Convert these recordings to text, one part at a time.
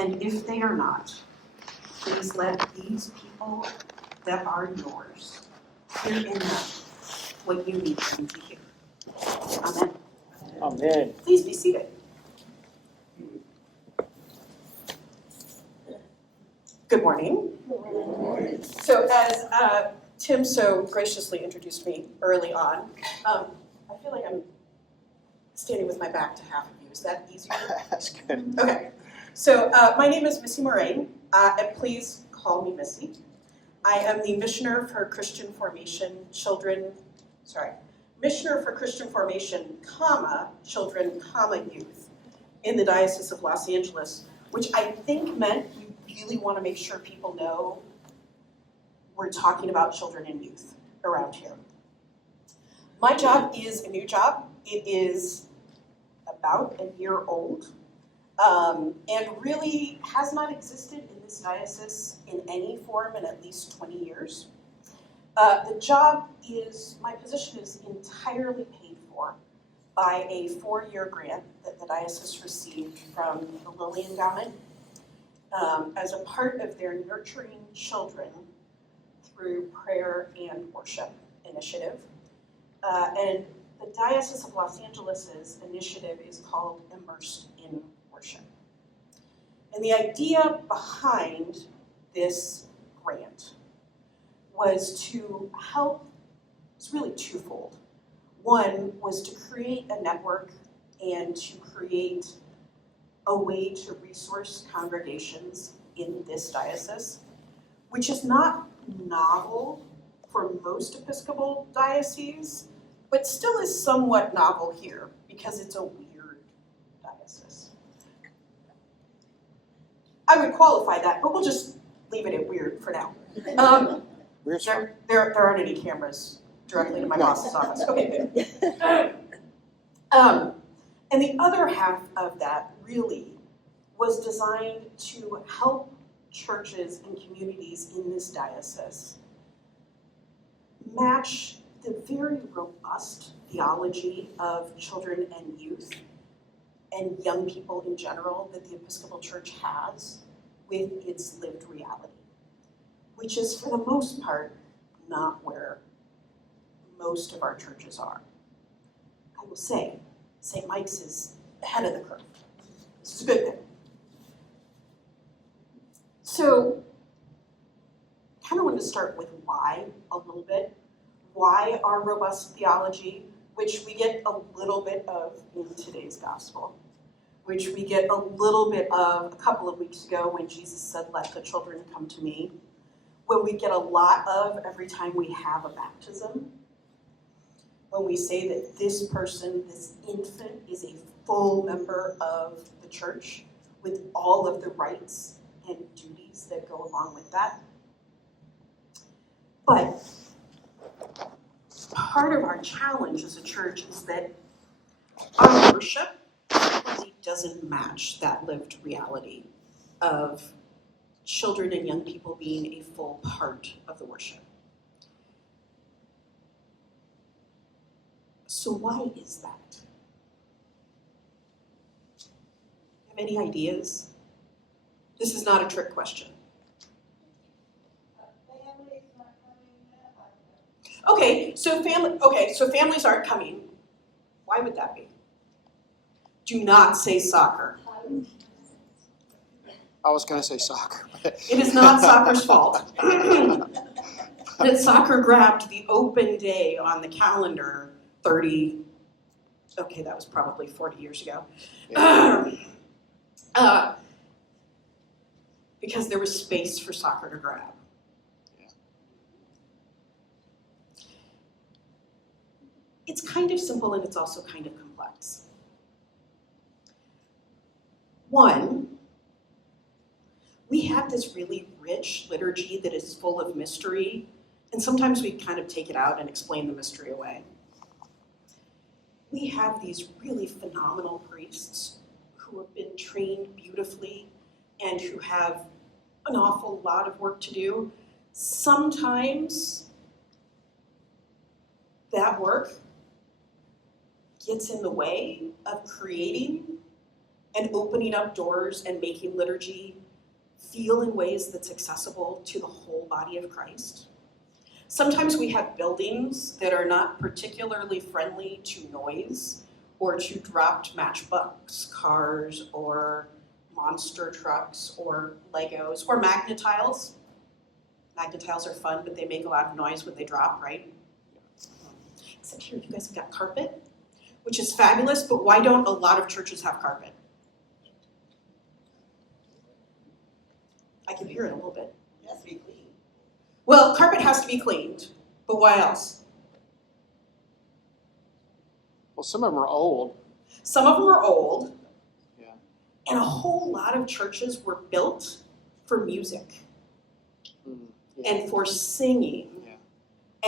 And if they are not, please let these people that are yours hear in them what you need them to hear. Amen. Amen. Please be seated. Good morning. Good morning. So as Tim so graciously introduced me early on, I feel like I'm standing with my back to half of you. Is that easier? That's good. Okay. So my name is Missy Morain, and please call me Missy. I am the Missioner for Christian Formation, Missioner for Christian Formation, Children, Youth in the Diocese of Los Angeles, which I think meant we really want to make sure people know we're talking about children and youth around here. My job is a new job. It is about a year old, and really has not existed in this diocese in any form in at least 20 years. My position is entirely paid for by a 4-year grant that the diocese received from the Lilly Endowment as a part of their Nurturing Children through Prayer and Worship initiative. And the Diocese of Los Angeles' initiative is called Immersed in Worship. And the idea behind this grant was to help, it's really twofold. One was to create a network and to create a way to resource congregations in this diocese, which is not novel for most Episcopal dioceses, but still is somewhat novel here because it's a weird diocese. I would qualify that, but we'll just leave it at weird for now. There aren't any cameras directly to my boss's office. Okay, good. And the other half of that really was designed to help churches and communities in this diocese match the very robust theology of children and youth and young people in general that the Episcopal Church has with its lived reality, which is for the most part not where most of our churches are. I will say, St. Mike's is ahead of the curve. This is a good thing. So, I kind of want to start with why a little bit. Why our robust theology, which we get a little bit of in today's gospel, which we get a little bit of a couple of weeks ago when Jesus said, "Let the children come to me," when we get a lot of every time we have a baptism, when we say that this person, this infant, is a full member of the church with all of the rights and duties that go along with that. But part of our challenge as a church is that our worship really doesn't match that lived reality of children and young people being a full part of the worship. So why is that? Have any ideas? This is not a trick question. Okay, so families aren't coming. Why would that be? Do not say soccer. I was going to say soccer. It is not soccer's fault that soccer grabbed the open day on the calendar that was probably 40 years ago. Yeah. Because there was space for soccer to grab. Yeah. It's kind of simple and it's also kind of complex. One, we have this really rich liturgy that is full of mystery, and sometimes we kind of take it out and explain the mystery away. We have these really phenomenal priests who have been trained beautifully and who have an awful lot of work to do. Sometimes that work gets in the way of creating and opening up doors and making liturgy feel in ways that's accessible to the whole body of Christ. Sometimes we have buildings that are not particularly friendly to noise or to dropped matchbox cars or monster trucks or Legos or magnetiles. Magnetiles are fun, but they make a lot of noise when they drop, right? Except here, you guys have got carpet, which is fabulous, but why don't a lot of churches have carpet? I can hear it a little bit. It has to be clean. Well, carpet has to be cleaned, but why else? Well, some of them are old. Some of them are old, Yeah. and a whole lot of churches were built for music Yeah. and for singing Yeah.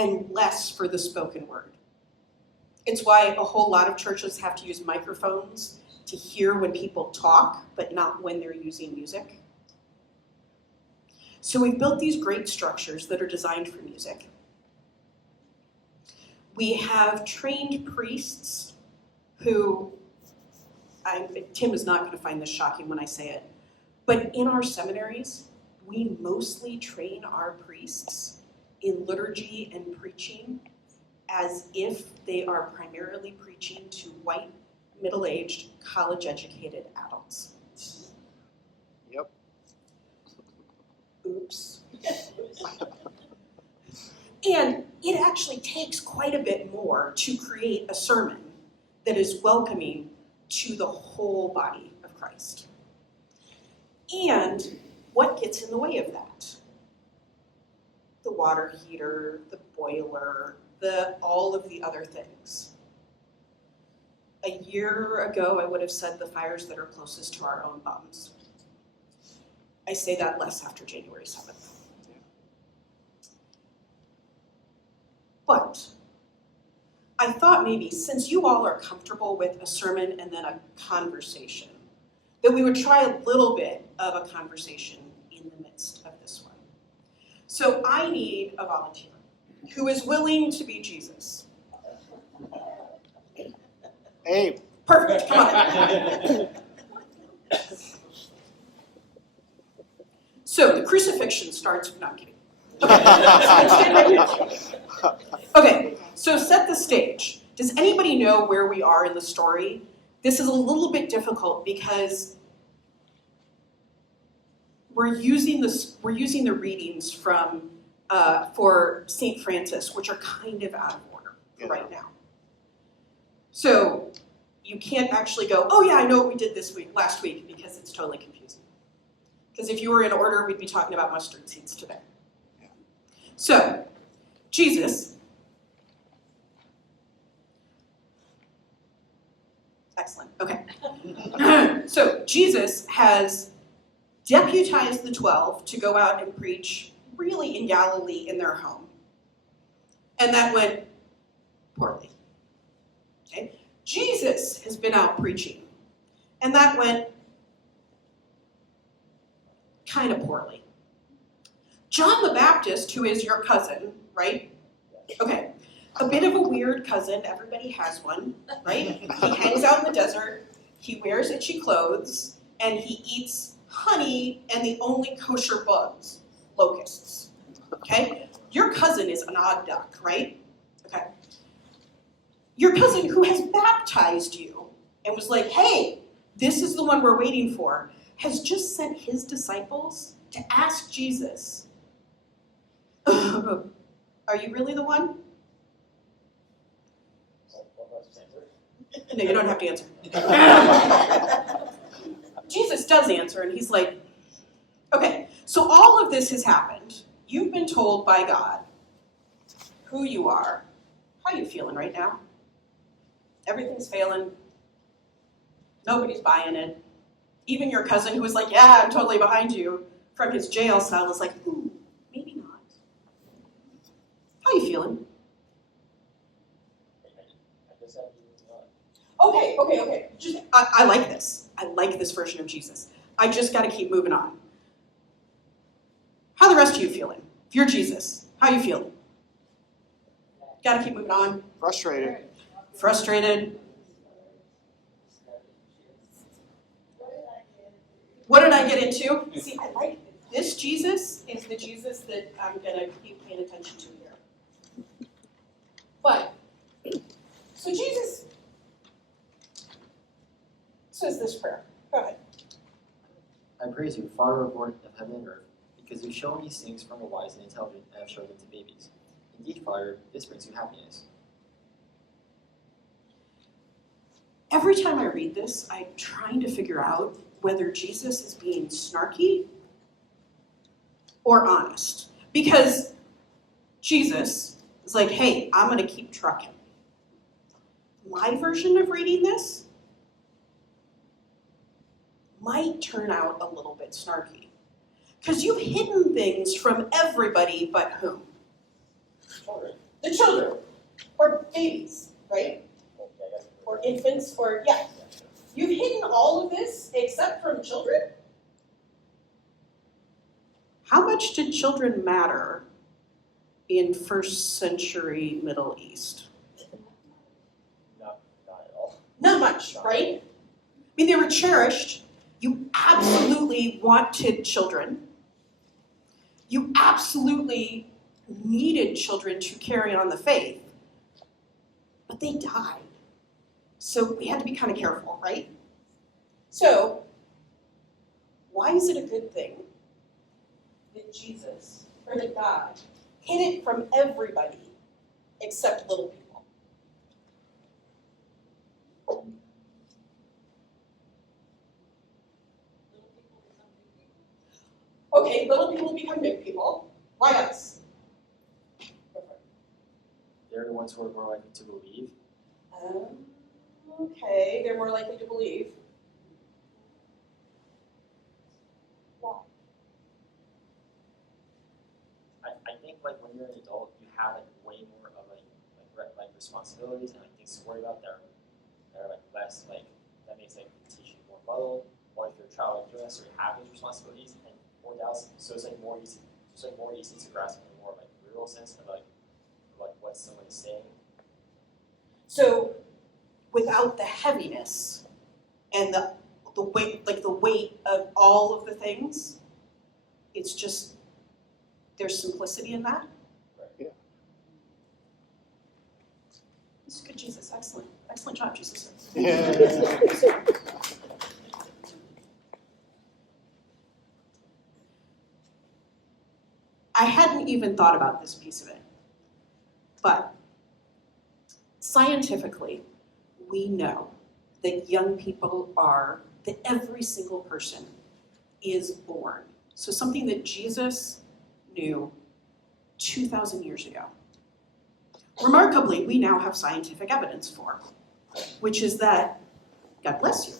and less for the spoken word. It's why a whole lot of churches have to use microphones to hear when people talk, but not when they're using music. So we've built these great structures that are designed for music. We have trained priests who, Tim is not going to find this shocking when I say it, but in our seminaries, we mostly train our priests in liturgy and preaching as if they are primarily preaching to white, middle-aged, college-educated adults. Yep. Oops. And it actually takes quite a bit more to create a sermon that is welcoming to the whole body of Christ. And what gets in the way of that? The water heater, the boiler, all of the other things. A year ago, I would have said the fires that are closest to our own bums. I say that less after January 7th. But I thought maybe, since you all are comfortable with a sermon and then a conversation, that we would try a little bit of a conversation in the midst of this one. So I need a volunteer who is willing to be Jesus. Abe. Perfect, come on. So the crucifixion starts, no, I'm kidding. Okay, so set the stage. Does anybody know where we are in the story? This is a little bit difficult because we're using the readings from for St. Francis, which are kind of out of order right now. So you can't actually go, oh yeah, I know what we did last week, because it's totally confusing. Because if you were in order, we'd be talking about mustard seeds today. So, Jesus, excellent, okay. So Jesus has deputized the 12 to go out and preach really in Galilee in their home. And that went poorly. Okay? Jesus has been out preaching, and that went kind of poorly. John the Baptist, who is your cousin, right? Okay, a bit of a weird cousin, everybody has one, right? He hangs out in the desert, he wears itchy clothes, and he eats honey and the only kosher bugs, locusts, okay? Your cousin is an odd duck, right? Okay. Your cousin who has baptized you and was like, hey, this is the one we're waiting for, has just sent his disciples to ask Jesus, are you really the one? No, you don't have to answer. Jesus does answer, and he's like, okay, so all of this has happened. You've been told by God who you are. How are you feeling right now? Everything's failing. Nobody's buying it. Even your cousin who was like, yeah, I'm totally behind you, from his jail cell is like, maybe not. How are you feeling? Okay. I like this. I like this version of Jesus. I just got to keep moving on. How are the rest of you feeling? If you're Jesus, how are you feeling? Got to keep moving on. Frustrated. Frustrated. I get into? See, I like this Jesus is the Jesus that I'm gonna keep paying attention to here. But, so Jesus says this prayer. Go ahead. I praise you, Father of Lord of heaven and earth, because you've shown these things from the wise and intelligent and have shown them to babies. Indeed, Father, this brings you happiness. Every time I read this, I'm trying to figure out whether Jesus is being snarky or honest. Because Jesus is like, hey, I'm gonna keep trucking. My version of reading this might turn out a little bit snarky. Because you've hidden things from everybody but whom? Children. The children, or babies, right? Or infants, or yeah. You've hidden all of this except from children? How much did children matter in first century Middle East? Not at all. Not much, right? I mean, they were cherished. You absolutely wanted children. You absolutely needed children to carry on the faith. But they died. So we had to be kind of careful, right? So, why is it a good thing that Jesus, or that God, hid it from everybody except little people? Okay, little people become big people. Why us? They're the ones who are more likely to believe. Okay, they're more likely to believe. Why? I think like when you're an adult, you have like way more of like responsibilities and like things to worry about that are like less like that makes like teaching more muddled. While if you're a child, you don't necessarily have those responsibilities and more doubts, so it's like more easy. It's like more easy to grasp in a more like real sense of like what someone is saying. So, without the heaviness and the weight, like the weight of all of the things, it's just there's simplicity in that. Yeah. This is good, Jesus. Excellent, excellent job, Jesus. Yeah. I hadn't even thought about this piece of it, but scientifically, we know that young people that every single person is born. So something that Jesus knew 2,000 years ago. Remarkably, we now have scientific evidence for, which is that, God bless you,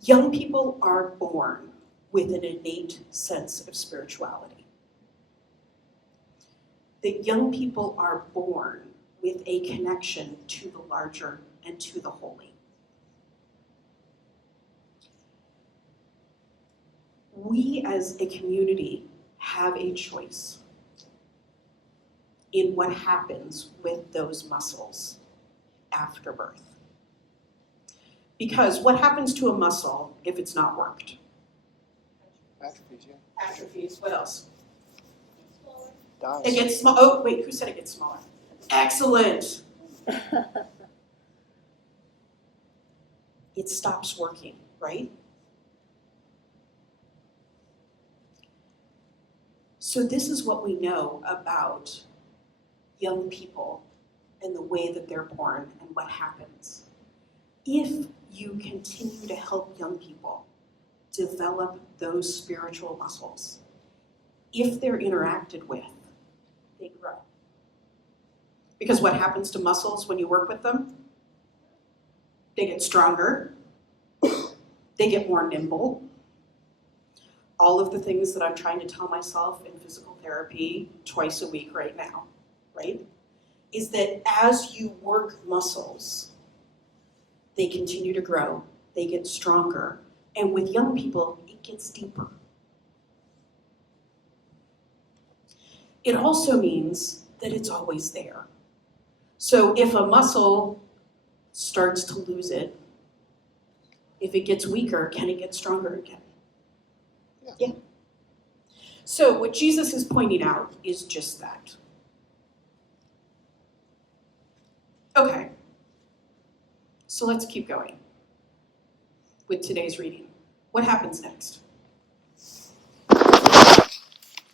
young people are born with an innate sense of spirituality. That young people are born with a connection to the larger and to the holy. We as a community have a choice in what happens with those muscles after birth. Because what happens to a muscle if it's not worked? Atrophies, yeah. Atrophies. What else? Dies. It gets small. Oh, wait, who said it gets smaller? Excellent. It stops working, right? So this is what we know about young people and the way that they're born and what happens. If you continue to help young people develop those spiritual muscles, if they're interacted with, they grow. Because what happens to muscles when you work with them? They get stronger, they get more nimble. All of the things that I'm trying to tell myself in physical therapy twice a week right now, right? Is that as you work muscles, they continue to grow, they get stronger, and with young people, it gets deeper. It also means that it's always there. So if a muscle starts to lose it, If it gets weaker, can it get stronger again? Yeah. So what Jesus is pointing out is just that. Okay. So let's keep going with today's reading. What happens next?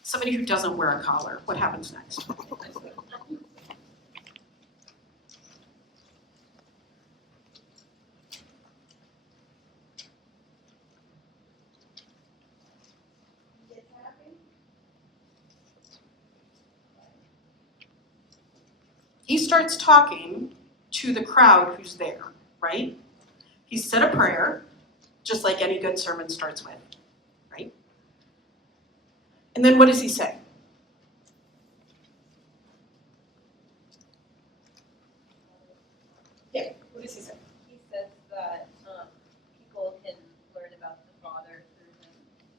Somebody who doesn't wear a collar, what happens next? He starts talking to the crowd who's there, right? He said a prayer, just like any good sermon starts with, right? And then what does he say? Yeah, what does he say? He says that people can learn about the Father through him.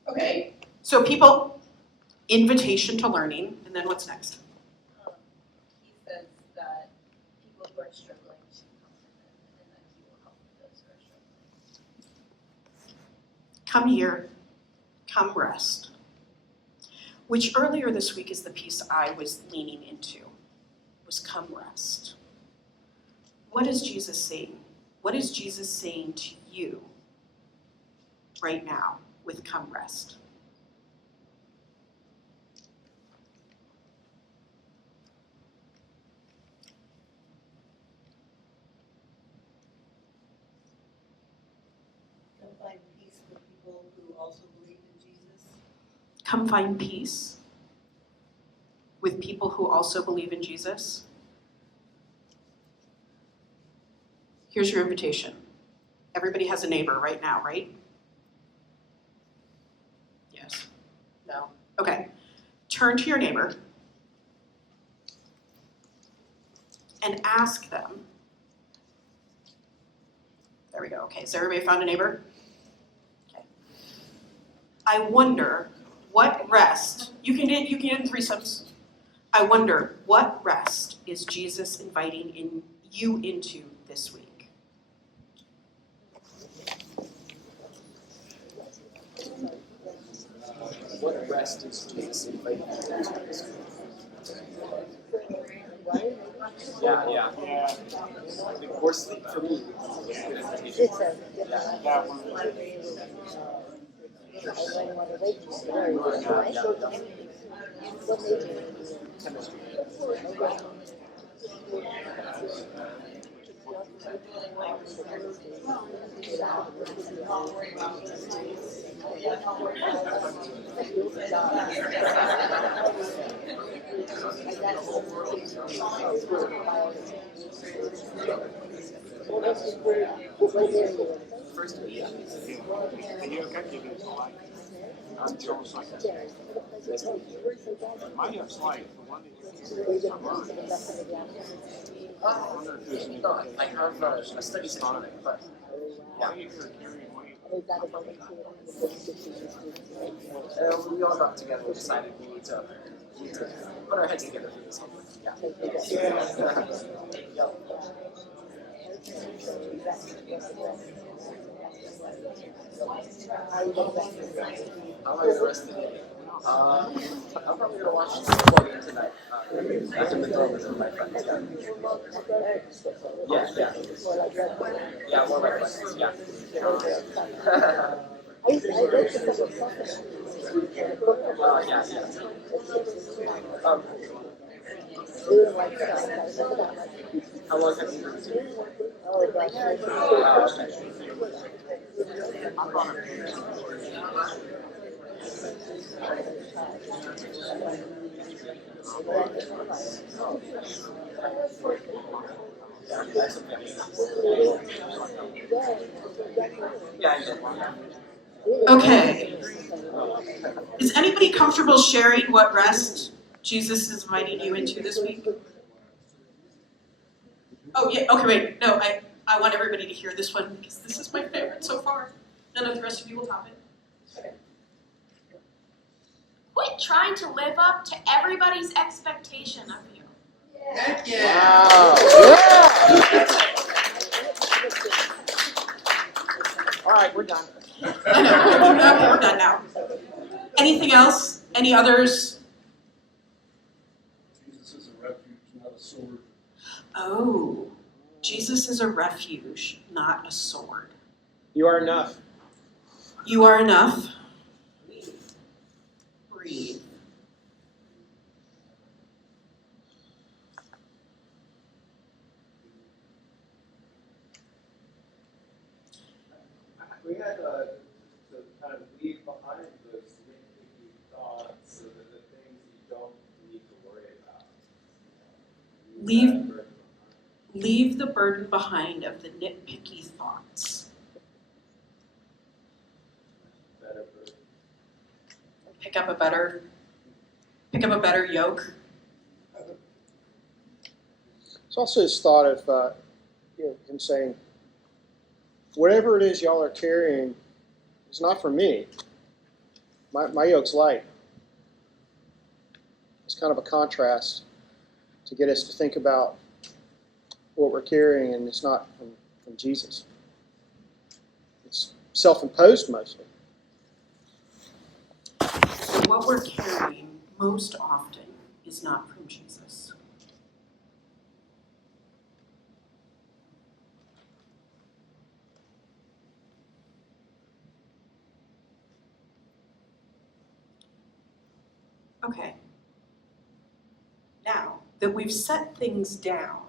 Okay. So people, invitation to learning, and then what's next? He says that people who are struggling should come to him, and that he will help those who are struggling. Come here, come rest. Which earlier this week is the piece I was leaning into, was come rest. What is Jesus saying? What is Jesus saying to you right now with come rest? Come find peace with people who also believe in Jesus. Come find peace with people who also believe in Jesus. Here's your invitation. Everybody has a neighbor right now, right? Yes? No? Okay. Turn to your neighbor and ask them. There we go. Okay, has everybody found a neighbor? Okay. I wonder what rest, you can get in threesomes. I wonder what rest is Jesus inviting you into this week? What rest is Jesus inviting you into this week? Yeah. I think more sleep for me. First, yeah. I have a study session, but yeah. We all got together and decided we need to put our heads together for this one. Yeah. How about the rest of the day? I'm probably gonna watch the football game tonight. After the game with my friends. Yeah, one of my friends. Yeah. How long have you been doing? Okay. Is anybody comfortable sharing what rest Jesus is inviting you into this week? Oh, yeah, okay, wait, no, I want everybody to hear this one because this is my favorite so far. None of the rest of you will top it. Okay. Quit trying to live up to everybody's expectation of you. Heck yeah. Wow. Yeah. right, we're done. I know, we're done now. Anything else? Any others? Jesus is a refuge, not a sword. Oh, Jesus is a refuge, not a sword. You are enough. You are enough. Breathe. We had to kind of leave behind those nitpicky thoughts so that the things you don't need to worry about. Leave the burden behind of the nitpicky thoughts. Better Pick up a better yoke. It's also this thought of him saying, whatever it is y'all are carrying is not for me. My yoke's light. It's kind of a contrast to get us to think about what we're carrying, and it's not from Jesus. It's self-imposed mostly. So what we're carrying most often is not from Jesus. Okay. Now that we've set things down,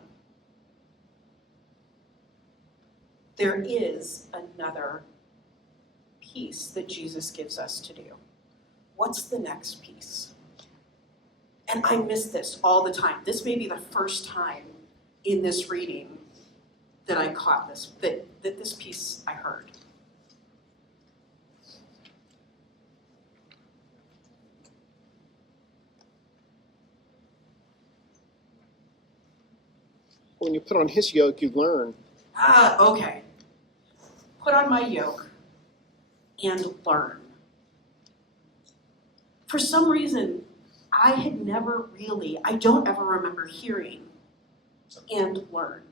there is another piece that Jesus gives us to do. What's the next piece? And I miss this all the time. This may be the first time in this reading that I caught this, that this piece I heard. When you put on his yoke, you learn. Okay. Put on my yoke and learn. For some reason, I don't ever remember hearing and learn.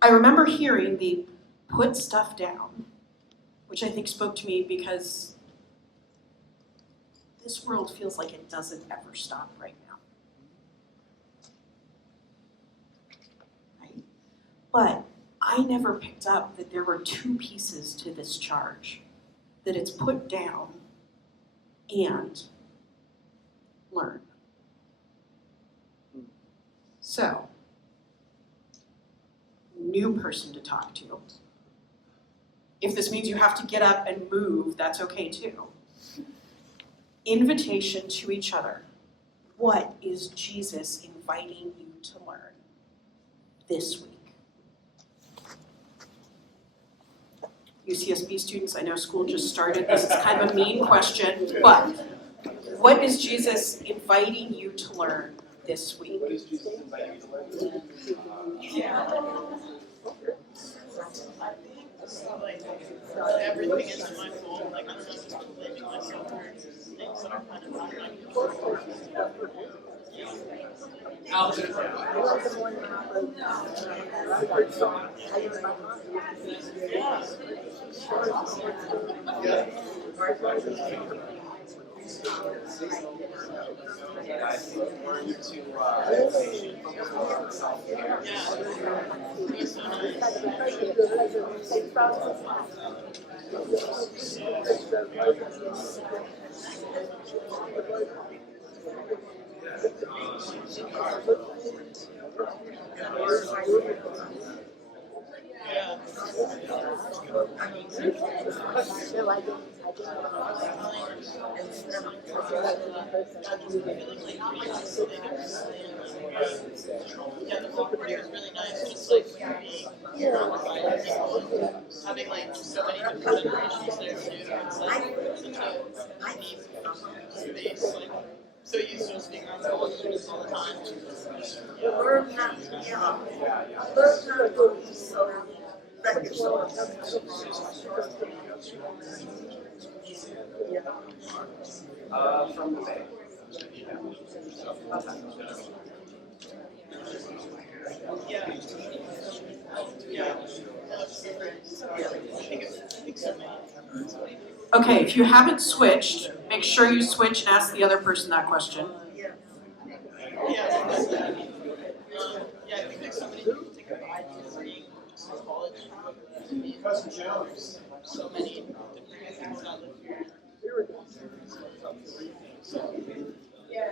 I remember hearing the put stuff down, which I think spoke to me because this world feels like it doesn't ever stop right now. Right? But I never picked up that there were two pieces to this charge, that it's put down and learn. So, new person to talk to. If this means you have to get up and move, that's okay too. Invitation to each other. What is Jesus inviting you to learn this week? UCSB students, I know school just started. This is kind of a mean question, but what is Jesus inviting you to learn this week? What is Jesus inviting you to learn? Everything is my fault. Like, I'm not blaming myself for things that are kind of not my fault. Yeah, the walk party was really nice. Just like having like so many different generations there too. It's like such a neat space. Like so used to us being around all the time. From the Bay. Yeah. Yeah. That's different. I think so many. Okay, if you haven't switched, make sure you switch and ask the other person that question. Yeah, because yeah, I think there's so many people take a free college. So many different things that live here. Yeah.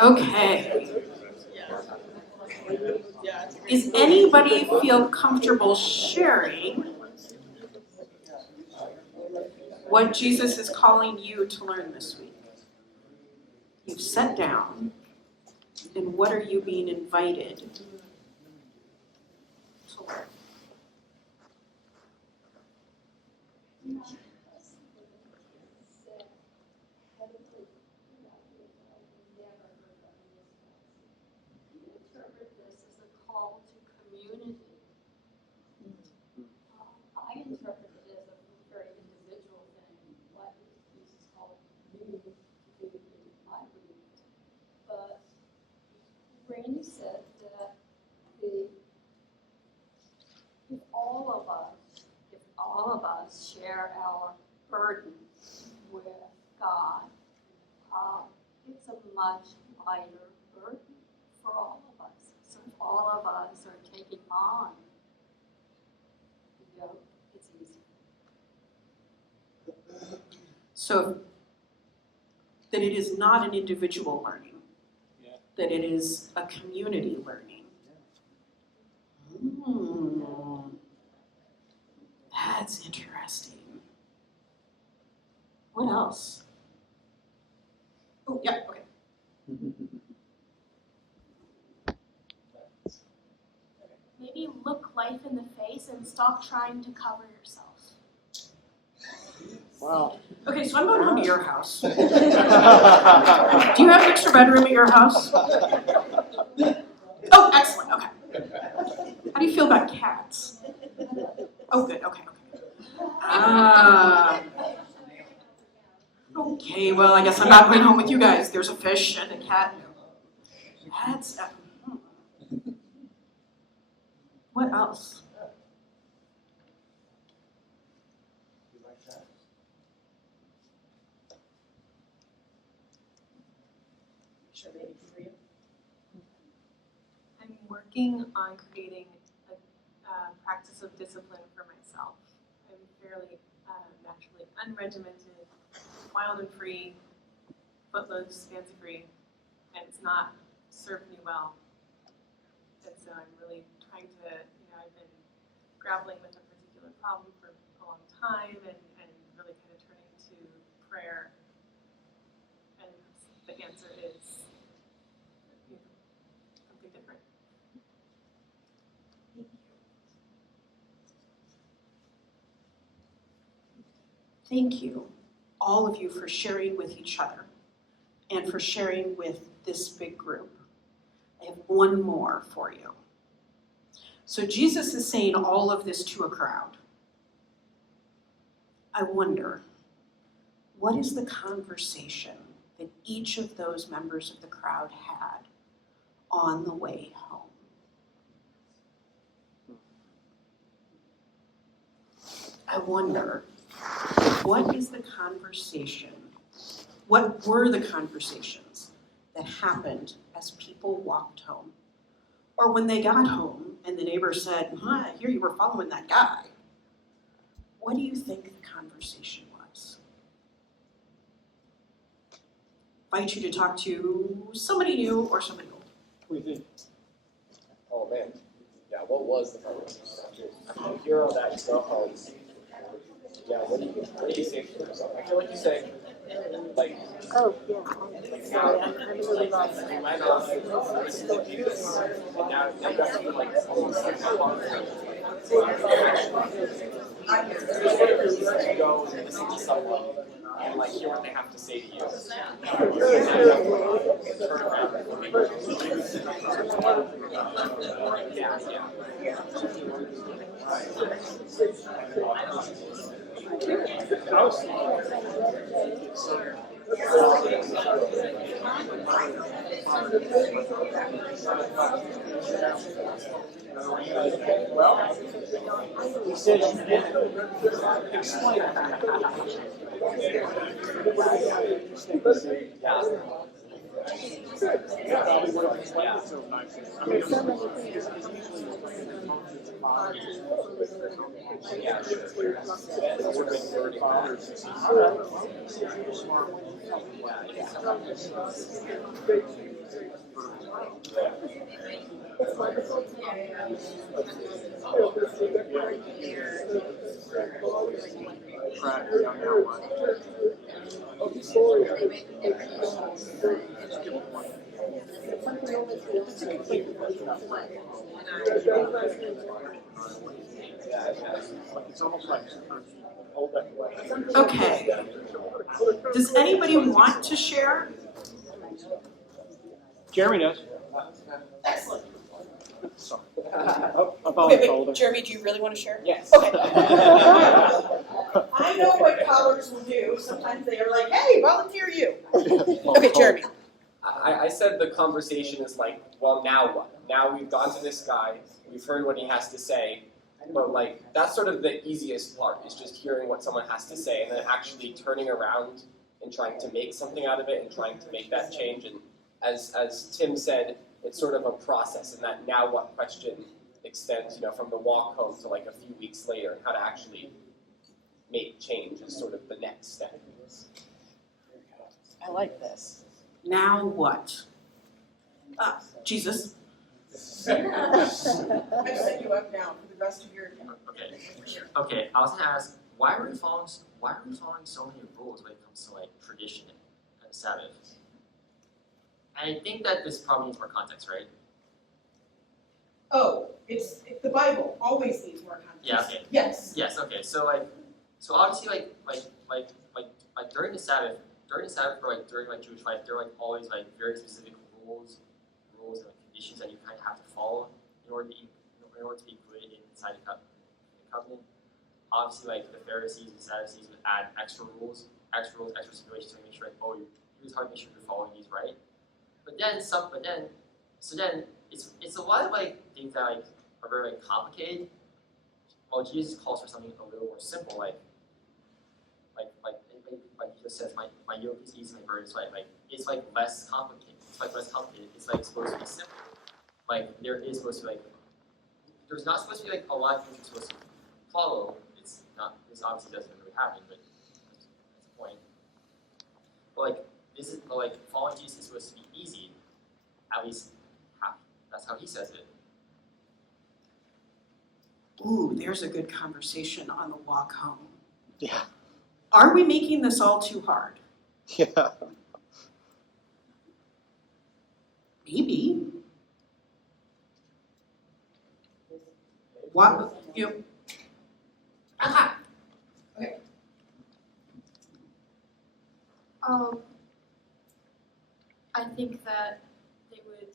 Okay. Yeah. Is anybody feel comfortable sharing what Jesus is calling you to learn this week? You've sat down, and what are you being invited to learn? Interpret this as a call to community. I interpret it as a very individual thing. What is Jesus calling me to do in my week? But Randy said that if all of us share our burden with God, it's a much lighter burden for all of us. So if all of us are taking on the yoke, it's easy. So that it is not an individual learning, that it is a community learning. That's interesting. What else? Oh, yeah, okay. Maybe look life in the face and stop trying to cover yourself. Wow. Okay, so I'm going home to your house. Do you have an extra bedroom at your house? Oh, excellent, okay. How do you feel about cats? Oh, good, okay. Okay, well, I guess I'm not going home with you guys. There's a fish and a cat. That's, what else? I'm working on creating a practice of discipline for myself. I'm fairly naturally unregimented, wild and free, footloose, fancy-free, and it's not served me well. And so I'm really trying to, I've been grappling with a particular problem for a long time and really kind of turning to prayer. And the answer is something different. Thank you, all of you, for sharing with each other and for sharing with this big group. I have one more for you. So Jesus is saying all of this to a crowd. I wonder, what is the conversation that each of those members of the crowd had on the way home? I wonder, what is the conversation? What were the conversations that happened as people walked home? Or when they got home and the neighbor said, I hear you were following that guy. What do you think the conversation was? I invite you to talk to somebody new or somebody old. What do you think? Oh man, yeah. What was the conversation? I'm here on that stuff. Yeah. What do you say for yourself? I feel like you say, like. Oh, yeah. I'm sorry, I'm really lost. You might not listen to this, and now you got to like almost like Go and listen to someone and like hear what they have to say to you. Turn around and look at yeah, yeah. He said you didn't explain Probably would have explained it to him nicely. There's so many things that come It's wonderful. Okay. Does anybody want to share? Jeremy does. Excellent. Sorry. Wait, Jeremy, do you really want to share? Yes. Okay. I know what colleagues will do. Sometimes they are like, hey, volunteer you. Okay, Jeremy. I said the conversation is like, well, now what? Now we've gone to this guy, we've heard what he has to say, but like that's sort of the easiest part, is just hearing what someone has to say and then actually turning around and trying to make something out of it and trying to make that change. And as Tim said, it's sort of a process, and that now what question extends, from the walk home to like a few weeks later, and how to actually make change is sort of the next step. I like this. Now what? Jesus. I've set you up now for the rest of your. Okay. I was gonna ask, why are we following so many rules when it comes to like tradition and the Sabbath? And I think that this probably needs more context, right? Oh, it's the Bible always needs more context. Yeah. Okay. Yes. Yes. Okay. So obviously like during the Sabbath or like during like Jewish life, there are like always like very specific rules and like conditions that you kind of have to follow in order to be included inside the covenant. Obviously, like the Pharisees and Sadducees would add extra rules, extra stipulations to make sure like, oh, you're trying to make sure you're following these right. But then it's a lot of like things that like are very like complicated. While Jesus calls for something a little more simple, like he just says, my yoke is easy, my burden is light. Like it's like less complicated. It's like supposed to be simple. Like there's not supposed to be like a lot of things you're supposed to follow. It's not. This obviously doesn't really happen, but that's the point. But like following Jesus is supposed to be easy. At least that's how he says it. Ooh, there's a good conversation on the walk home. Yeah. Are we making this all too hard? Yeah. Maybe. What? Aha. Okay. I think that they would,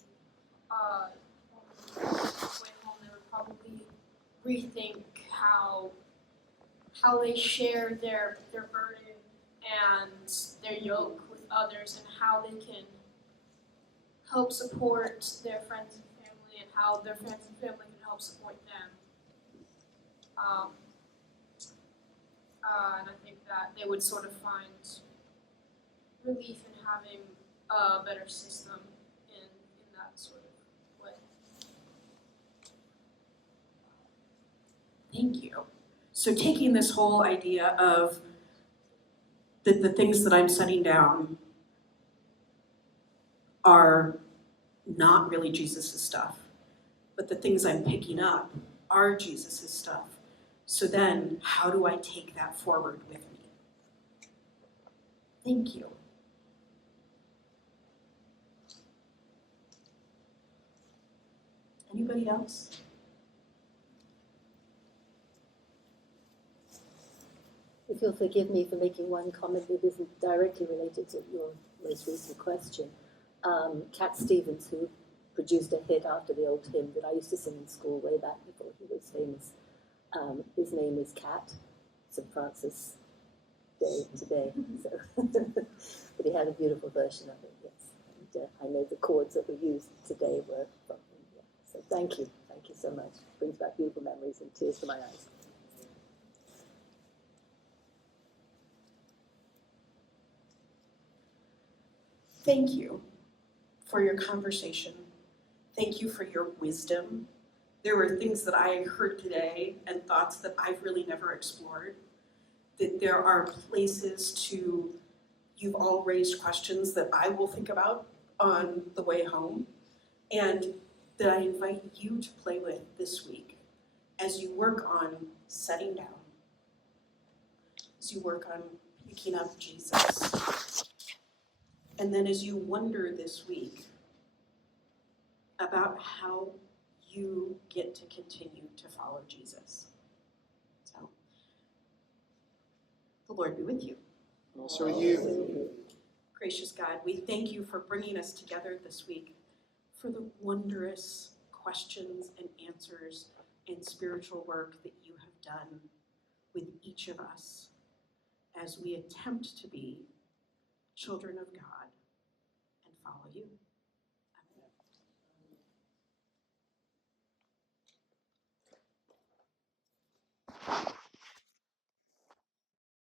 on the way home, they would probably rethink how they share their burden and their yoke with others, and how they can help support their friends and family, and how their friends and family can help support them. And I think that they would sort of find relief in having a better system in that sort of way. Thank you. So taking this whole idea of the things that I'm setting down are not really Jesus' stuff, but the things I'm picking up are Jesus' stuff. So then, how do I take that forward with me? Thank you. Anybody else? If you'll forgive me for making one comment that isn't directly related to your most recent question. Cat Stevens, who produced a hit after the old hymn that I used to sing in school way back before he was famous, his name is Cat, St. Francis Day today. So, but he had a beautiful version of it, yes. And I know the chords that were used today were from him. Yeah. So thank you so much. Brings back beautiful memories and tears to my eyes. Thank you for your conversation. Thank you for your wisdom. There were things that I heard today and thoughts that I've really never explored. That there are places you've all raised questions that I will think about on the way home, and that I invite you to play with this week as you work on setting down, as you work on picking up Jesus. And then as you wonder this week about how you get to continue to follow Jesus. So, the Lord be with you. Also with you. Gracious God, we thank you for bringing us together this week for the wondrous questions and answers and spiritual work that you have done with each of us as we attempt to be children of God and follow you.